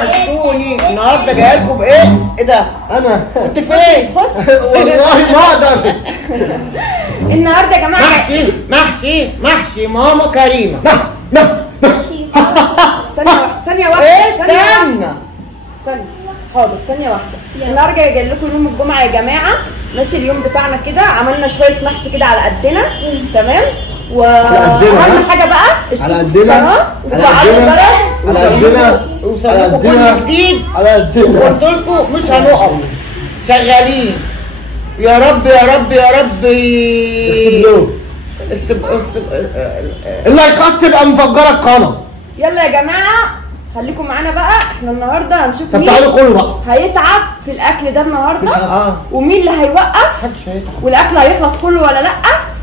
وحشتوني. النهارده جايه لكم بايه؟ ايه ده؟ انا كنت فين؟ والله ما اقدر. النهارده يا جماعه محشي ماما كريمه. ثانيه واحده ايه ثانيه حاضر ثانيه واحده. النهارده جاي لكم يوم الجمعه يا جماعه. ماشي اليوم بتاعنا كده، عملنا شويه محشي كده على قدنا تمام. واهم حاجه بقى على قدنا وصلوا كل جديد. على قدنا قلت لكم مش هنقف شغالين. يا رب يا رب يا رب. اللايكات تبقى مفجره القناه. يلا يا جماعه خليكم معانا بقى. احنا النهارده هنشوف طب مين تعالوا كلوا بقى. هيتعب في الاكل ده النهارده ومين اللي هيوقف محدش هيتعب والاكل هيخلص كله ولا لا.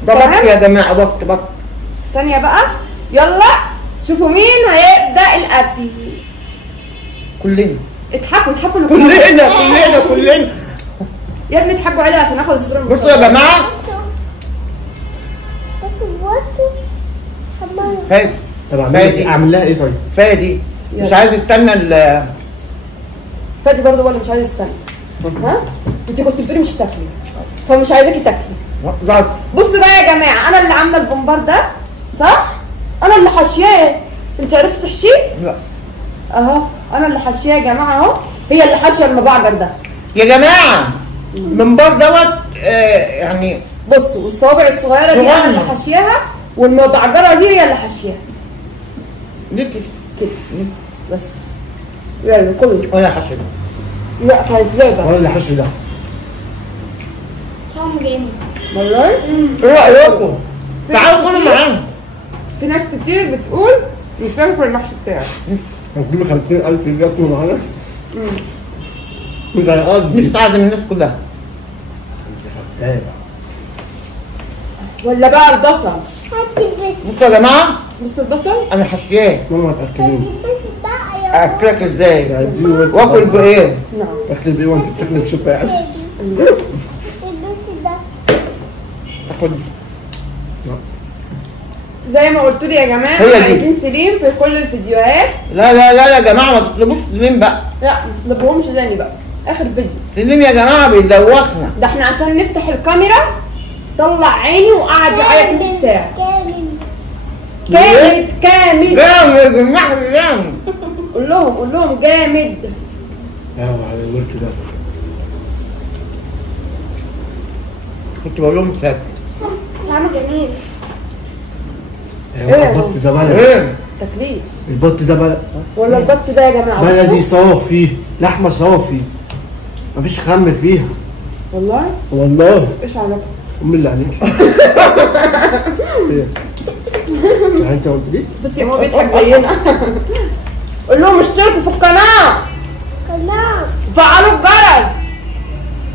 ده بط يا جماعه بط. ثانيه بقى يلا شوفوا مين هيبدا الاكل. كلنا اضحكوا كلنا يا ابني اضحكوا عادي عشان اخد الصوره. بصوا يا جماعه. فادي طب فادي. اعمل لها ايه طيب؟ فادي مش عايز يستنى فادي برضه ولا مش عايز يستنى؟ ها؟ انت كنت بتقولي مش هتاكلي فمش عايزاكي تاكلي. بصوا بقى يا جماعه، انا اللي عامله البومبار ده صح؟ انا اللي حاشياه. انت عرفتي تحشيه؟ لا اهو انا اللي حاشياه يا جماعه اهو. هي اللي حاشيه المبعجر ده يا جماعه. المنبار دوت يعني بصوا، والصوابع الصغيره دي انا اللي حاشياها، والمبعجره دي هي اللي حاشياها. ليه كده؟ بس يلا كله. ولا حشد. لا كانت زيبه. ولا اللي حشي ده طعم جامد والله. ايه رايكم؟ تعالوا كلوا معانا. في ناس كتير بتقول يسافر المحشي بتاعي. هتجيب 50,000 ياكلوا معانا. مش هيقضي. نفسي اعزم الناس كلها. انت فتانه. ولا بقى البصل. هاتي بس بصوا يا جماعه. بصوا البصل انا حشياه. ماما هتاكلوني. هاتي بس بقى يا اكلك ازاي؟ يعني دي وانت واكل بايه؟ نعم. تاكل بايه وانت بتاكل بسكر يعني؟ بس ده اخد زي ما قلت لي يا جماعه هي دي. عايزين سليم في كل الفيديوهات. لا يا جماعه ما تطلبوش سليم بقى. لا ما تطلبوهمش تاني بقى اخر فيديو سليم يا جماعه بيدوخنا. ده. احنا عشان نفتح الكاميرا طلع عيني وقعد يعيط نص ساعه كامل كامل. جامد المحل جامد. قول لهم جامد. ايوه على الورك ده. كنت بقول لهم ساكت. طعمه جميل. ايوه البط ده بلد. ايه؟ تكليف البط ده بلد ولا البط ده يا جماعه؟ بلدي صافي، لحمه صافي مفيش خمر فيها. والله ايش علاقه؟ ام اللي عليك. يعني انت قلت لي؟ بس يا ماما بيضحك زينا. قول لهم اشتركوا في القناه وفعلوا الجرس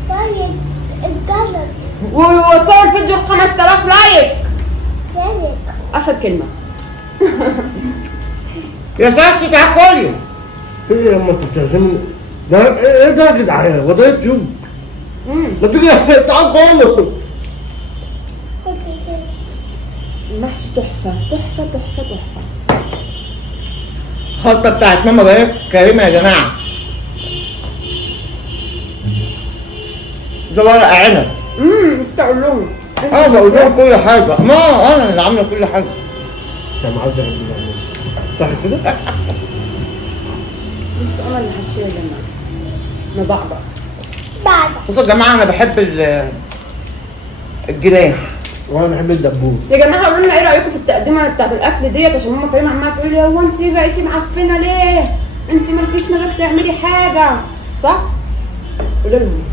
طيب الجرس ووصلوا الفيديو ل 5000 لايك. ذلك اخر كلمه. يا ستي تاكلي. في ايه لما انت بتعزمني؟ ده ايه ده يا جدعان؟ هو ده يوتيوب؟ ما تيجي تعال خالص. المحشي تحفه. الخلطه بتاعت ماما كريمه يا جماعه. ده ورق عنب. نسيت اقول لهم. بقول لهم كل حاجه. ما انا اللي عامله كل حاجه. انت معذب صح كده؟ بس انا اللي حشيه يا جماعه. مبعبع. بعد بصوا يا جماعه انا بحب الجناح. وانا بحب الدبوس. يا جماعه قولوا لنا ايه رايكم في التقديمه بتاعت الاكل ديت، عشان ماما كريمه عماله تقول لي هو انت بقيتي معفنه ليه؟ انت مالكيش نجاح تعملي حاجه صح؟ قولوا لهم.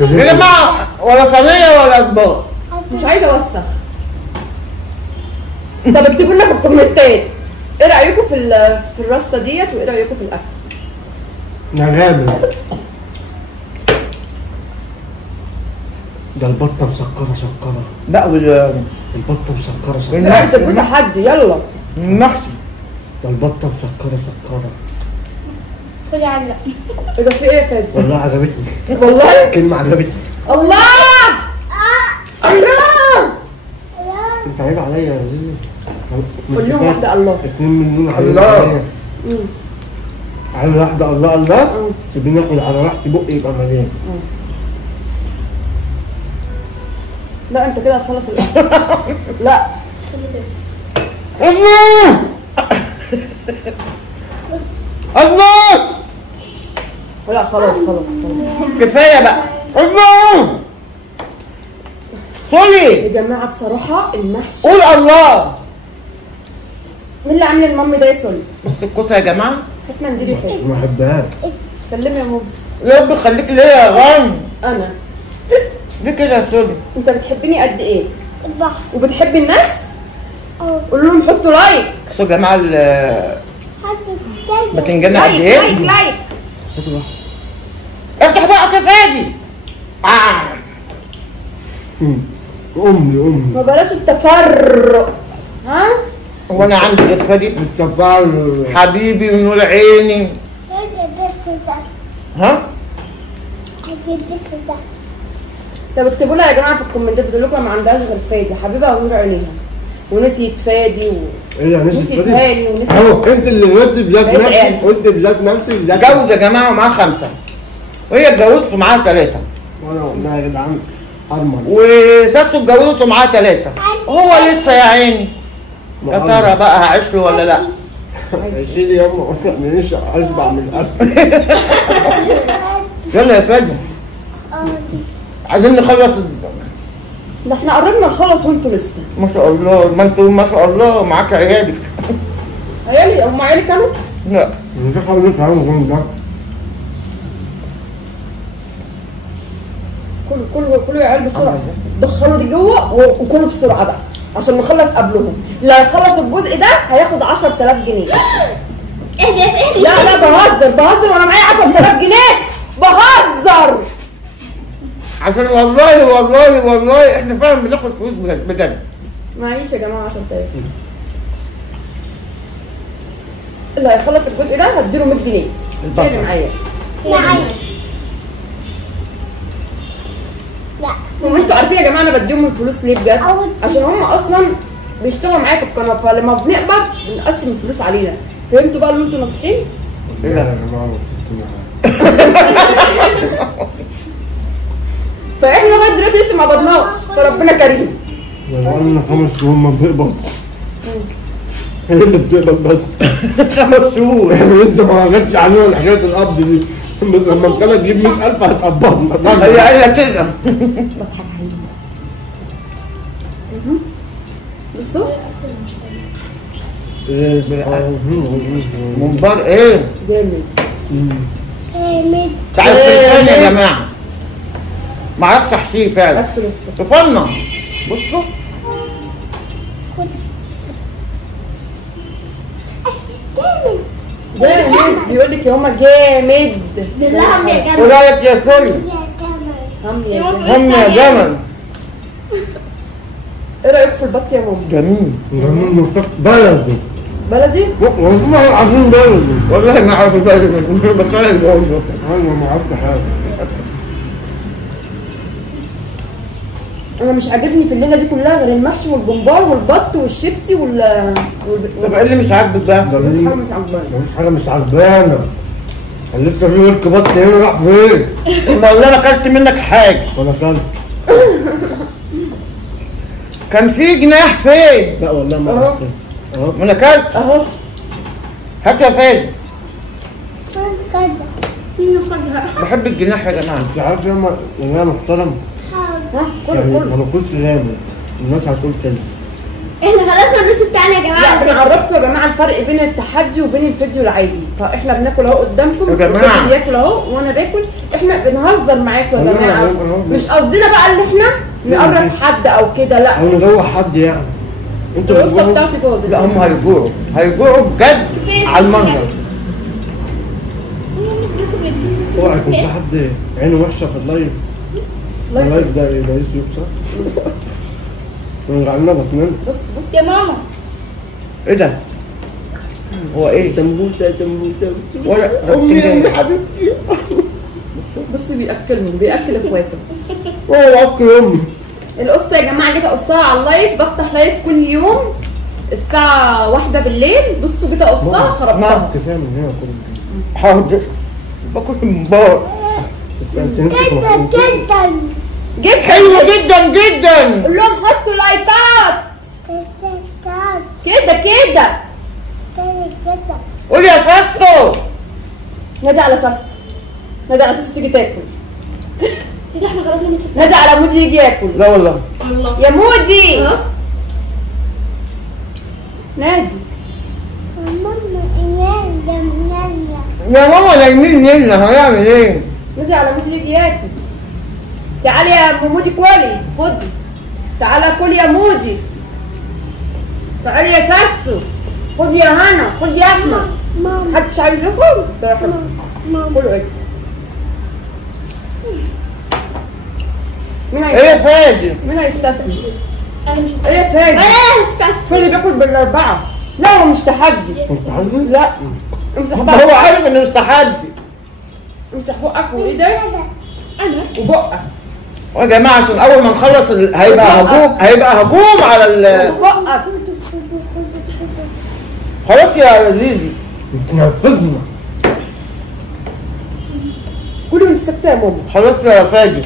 يا جماعه ولا صينيه ولا اطباق. مش عايزه اوسخ. طب اكتبوا لنا في الكومنتات ايه رايكم في الرصه ديت وايه رايكم في الاكل. نغامر. ده البطه مسكره. لا البطه مسكره. لا تبقوا تحدي يلا. المحشي. ده البطه مسكره. خدي علق. ايه ده في ايه يا فادي؟ والله عجبتني. والله كلمه عجبتني. الله انت عيب عليا يا زيزي. قول لهم واحده الله. 2 مليون عليا. الله. عايز واحدة الله الله سيبيني اكل على راحتي بقي يبقى مليان. لا انت كده هتخلص لا الله الله لا خلاص كفايه بقى. الله صلي يا جماعه بصراحه المحشي. قول الله. مين اللي عامل المامي ده يا سولي؟ بص الكوسه يا جماعه. هات منديل حلو. ما بحبهاش. كلمي يا ماما. يا رب خليك ليا يا غانم. انا ليه كده يا سولي؟ انت بتحبني قد ايه؟ البحر. وبتحب الناس؟ اه. قول لهم حطوا لايك. بصوا يا جماعه حط الكلب. باذنجان قد لايك ايه؟ لايك لايك. افتح بقى كفادي. امي ما بلاش التفرق. ها؟ هو انا عندي كفادي؟ التفاعل حبيبي ونور عيني. ها؟ طب اكتبوا لها يا جماعه في الكومنتات بتقول لكم ما عندهاش غير فادي حبيبها ونور عينيها ونسيت فادي ايه يا نسيت نسيت هاني ونسيت اهو انت اللي قلت بلاد بقيت نفسك عيال. قلت بلاد نفسك بلاد اتجوز يا جماعه ومعاه 5 وهي اتجوزت ومعاها 3 وانا والله يا جدعان ارمل وساسو اتجوزت ومعاها 3 هو لسه يا عيني. يا ترى بقى هعيش له ولا لا؟ شيلي يا امه مش اشبع من القلب. يلا يا فادي عايزين نخلص ده احنا قربنا نخلص وانتوا لسه. ما شاء الله. ما انتوا ما شاء الله معاك عيالك. عيالي هم عيالي كانوا؟ لا مش حضرتك عامل ده كله يا عيال بسرعه. دخلوا دي جوه وكلوا بسرعه بقى عشان نخلص قبلهم. اللي هيخلص الجزء ده هياخد 10000 جنيه. لا بهزر وانا معايا 10000 جنيه بهزر. عشان والله احنا فعلا بناخد فلوس بجد. معيش يا جماعه 10000. اللي هيخلص الجزء ده هديله 100 جنيه. البصل. اللي معايا. لا. هم انتوا عارفين يا جماعه انا بديهم الفلوس ليه بجد؟ عشان هم اصلا بيشتغلوا معايا في القناه فلما بنقبض بنقسم الفلوس علينا. فهمتوا بقى اللي انتوا ناصحين؟ يا جماعه كنت معاك. فاحنا لغايه دلوقتي لسه ما قبضناش فربنا كريم. بقالنا 5 شهور ما بنقبض. هي اللي بتقبض بس 5 شهور. يعني انت ما جاتش علينا حكايه القبض دي. لما الكلى تجيب 100000 هتقبضنا. هي قايله كده. بصوا منبار ايه؟ جامد. جامد. تعالوا الفلفل يا جماعه. ما اعرفش احشيه فعلا. طفلنا بصوا جامد بيقول لك يا هما جامد. بالله هم يا ايه رايك يا سولي؟ هم يا جماعه. هم يا جمل. ايه رايك في البط يا ماما؟ جميل. جميل مفتاح بلدي. بلدي؟ والله العظيم بلدي. والله ما اعرف البلد بس انا اللي بقوله. انا ما عرفت حاجه. انا مش عاجبني في الليله دي كلها غير المحشي والجمبار والبط والشيبسي طب ايه اللي مش عاجبك بقى؟ حاجه مش عاجباني. مفيش حاجه مش عجبانه. لسه في ورك بط هنا راح فين؟ والله انا اكلت منك حاجه. ولا كلب. كان في جناح فين؟ لا والله ما أهو. عرفت. اهو ما انا اكلت. اهو هات يا فادي. كذا. بحب الجناح يا جماعه. انت عارف يا اما ان انا محترم ها يعني كله ما باكلش جامد. الناس هتقول كده. احنا خلصنا الرز بتاعنا يا جماعه. لا بنعرفكم يا جماعه الفرق بين التحدي وبين الفيديو العادي. فاحنا بناكل اهو قدامكم يا جماعة. الراجل بياكل اهو وانا باكل. احنا بنهزر معاكم يا والله جماعه. أهو. مش قصدنا بقى ان احنا نقرف حد او كده لا. او نجوع حد يعني. انتوا القصه بتجوعوا؟ بتاعتي جوزي. لا هم هيجوعوا بجد على المنظر. اوعى يكون في حد عينه وحشه في اللايف. اللايف ده ايه؟ ده يوتيوب صح؟ ونجعلنا بطننا. بص يا ماما. ايه ده؟ هو ايه؟ سمبوسه ولا ده امي بتنجان. حبيبتي. بص بياكلهم بياكل اخواته. هو اكل امي. القصه يا جماعه جيت اقصها على اللايف. بفتح لايف كل يوم الساعه 1 بالليل. بصوا جيت اقصها خربتها. كفايه من هنا كل حاضر. باكل ممبار. انت نفسك مخروط. جدا حلوة جدا جدا. قول لهم حطوا لايكات كده كده. قول يا فاسو. نادي على ساسو، نادي على ساسو تيجي تاكل. كده احنا خلاص نص نادي على مودي يجي ياكل. لا والله. الله. يا مودي نادي. يا ماما نايمين لنا هيعمل ايه؟ نادي على مودي يجي ياكل. تعالي يا ام مودي كولي، خدي. تعالى كل يا مودي. تعالي يا ساسو، خدي يا هنا، خدي يا احمد. محدش عايز ياكل؟ ده حلو. كله ايه؟ مين ايه يا هيستسلم؟ فادي؟ مين هيستسلم؟ انا مش ايه يا فادي؟ هستسلم. فادي بياكل بالاربعه. لا هو مش تحدي. مستحيل. لا امسح هو بقك، عارف انه مستحدي. امسح بقك وايدك انا وبقك. يا جماعه عشان اول ما نخلص هيبقى هجوم على بقك. خلاص يا زيزي. نفذنا. كل من سكتة يا ماما. خلاص يا فادي.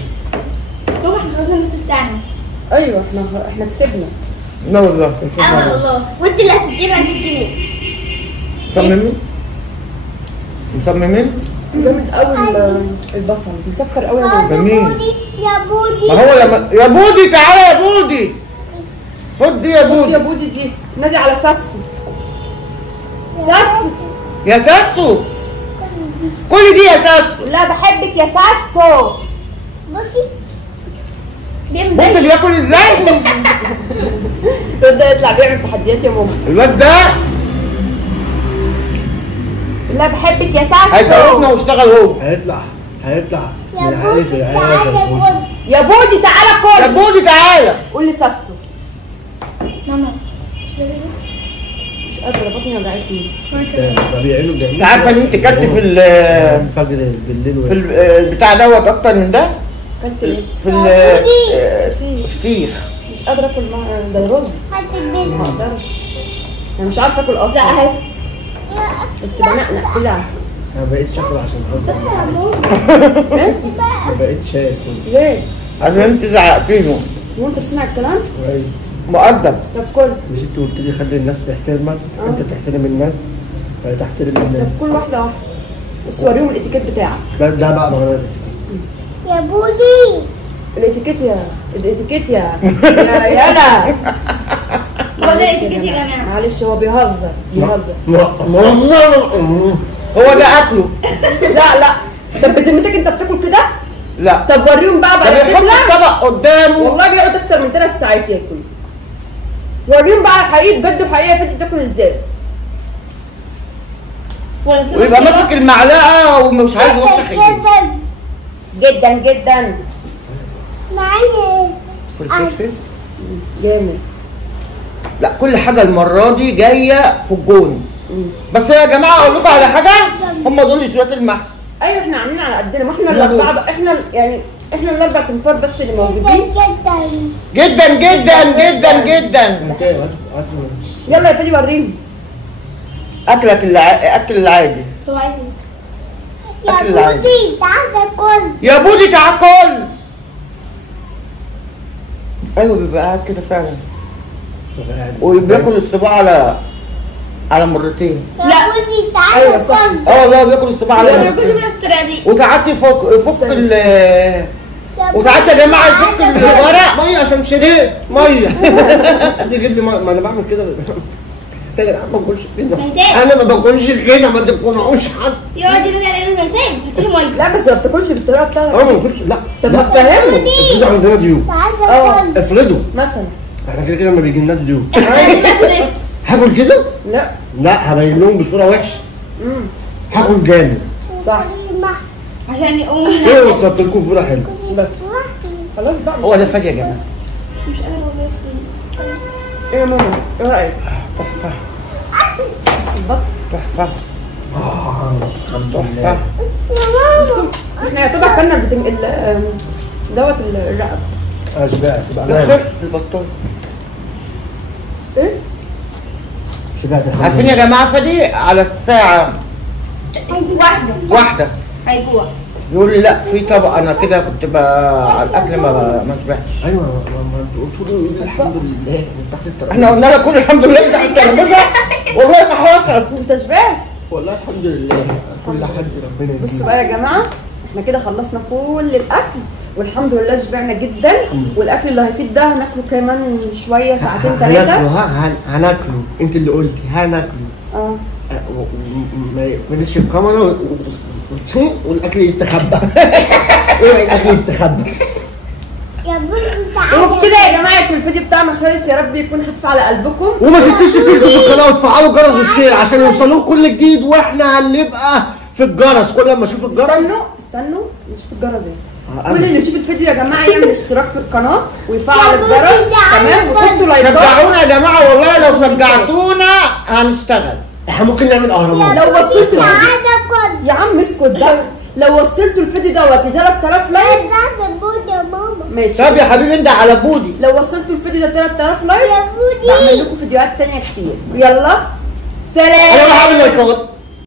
بابا احنا خلصنا النص بتاعنا. ايوه احنا كسبنا. لا والله. اه والله. وانت اللي هتدينا 100 جنيه. مصممين؟ مصممين؟ جامد قوي البصل، مسكر قوي يا ماما. جميل. يا بودي. ما هو لما يا بودي تعالى يا بودي. خد دي يا خد يا بودي. بودي دي. نادي على ساسو. ساسو. يا ساسو. كل دي يا ساسو. لا بحبك يا ساسو. بصي بيعمل بص زي بياكل ازاي؟ الواد ده يطلع بيعمل تحديات يا ماما. الواد ده لا بحبك يا ساسو. هيطردنا واشتغل هو. هيطلع يا من عائلة بودي العيال تعالى الفوز. خد. يا بودي تعالى يا كل. بودي تعالى. قول لي ساسو. ماما مش قادره بطني وجعتني. ده بيعملوا انت عارفه ان انت كلت في الفجر بالليل في البتاع دوت اكتر من ده؟ اكلت ايه؟ في فسيخ. مش قادره اكل ده رز. هات البيت. ما اقدرش. انا مش عارفه اكل اصلا. اهي. بس بنقنق كلها. انا بقيت شكل عشان اصلا ايه؟ ما بقيتش اكل. ليه؟ عشان انت زعقتيهم. هو انت بتسمع الكلام؟ مؤدب. طب كل. مش انت قلت لي خلي الناس تحترمك انت تحترم الناس فهي تحترم الناس. طب كل واحده واحده. بس وريهم الاتيكيت بتاعك. ده بقى مغرب. يا بودي. الاتيكيت يا يلا. هو ده الاتيكيت يا جماعه. معلش هو بيهزر. هو ده اكله. لا طب بذمتك انت بتاكل كده؟ لا. طب وريهم بقى ده بعد بيحط كده. الطبق قدامه. والله بيقعد اكتر من 3 ساعات ياكل. وريهم بقى حقيقي بجد وحقيقي فاتي بتاكل ازاي. ويبقى ماسك المعلقه ومش عايز يوسخ ايده. جدا جدا. معايا. فلفل. جامد. لا كل حاجه المره دي جايه في الجون. بس يا جماعه اقول لكم على حاجه، هم دول شويه المحشي. ايوه احنا عاملين على قدنا، ما احنا الاربعه احنا يعني احنا الاربع تنفار بس اللي موجودين. جدا جدا جدا جدا. يلا يا فادي وريهم. اكلك اكل العادي. هو عايز أكل يا العادي. بودي تعالى كل. يا بودي تعال كل. ايوه بيبقى قاعد كده فعلا. وبياكل الصباع على مرتين. يا بودي تعالى أيوة صح. كل. اه والله بياكل الصباع على انا كنت مرتين. من الطريقه دي. وساعات يفك وساعات يا جماعه يفك الورق. ميه عشان شريت ميه. حد يجيب لي ميه. ما انا بعمل كده يا جدعان ما باكلش كده. انا ما باكلش كده ما تقنعوش حد. يقعد يرجع على المحتاج هات له ميه. لا بس ما بتاكلش بالطريقه بتاعتك. انا ما باكلش. لا طب لا. ما تفهمه افرضوا عندنا ضيوف. تعالى كل. افرضوا مثلا. احنا كده ما بيجي لناش ضيوف. الناس دي. هاكل كده؟ لا. لا هبين لهم بصوره وحشه. هاكل جامد. صح. عشان يقوموا ايه وصلت لكم صوره حلوه. بس خلاص بقى. هو ده فادي يا جماعه. مش قادره والله يا ايه يا ماما؟ ايه رايك؟ تحفه الصباط. تحفه الحمد تحفه. لله. بصوا احنا يعتبر كلنا دوت الرقبه. شبعت تبقى ده جامد. خلص البطال. ايه؟ شبعت الحمد عارفين لله. يا جماعه فادي على الساعه واحده هيجوع. يقول لي لا في طبق، انا كده كنت على الاكل ما شبعتش. ايوه ما انت قلت له الحمد لله من تحت الترابيزه. احنا قلنا لك كل الحمد لله تحت الترابيزه. والله ما حصل. انت شبعت؟ والله الحمد لله كل حد ربنا يديله. بصوا بقى يا جماعه، احنا كده خلصنا كل الاكل والحمد لله شبعنا جدا. والاكل اللي هيفيد ده هناكله كمان شويه، ساعتين هناكله. ثلاثه. هناكله، انت اللي قلتي هناكله. ما يقفلش الكاميرا والاكل يستخبى. الاكل يستخبى. يا بنت وبكده يا جماعه يكون الفيديو بتاعنا خلص، يا رب يكون خفيف على قلبكم. وما تنسوش تشتركوا في القناه وتفعلوا جرس الشير عشان يوصلوكم كل جديد، واحنا هنبقى في الجرس كل ما اشوف الجرس. استنوا نشوف الجرس ايه. كل اللي يشوف الفيديو يا جماعه يعمل اشتراك في القناه ويفعل الجرس، تمام؟ وحطوا لايكات. شجعونا يا جماعه، والله لو شجعتونا هنشتغل. احنا ممكن نعمل اهرامات. لو وصلتوا يا عم اسكت بقى. لو وصلتوا الفيديو دوت ل 3000 لايك ماشي. طب يا حبيبي انت على بودي. لو وصلتوا الفيديو ده 3000 لايك يا بودي بعمل لكم فيديوهات تانية كتير. يلا سلام. انا بعمل لايكات.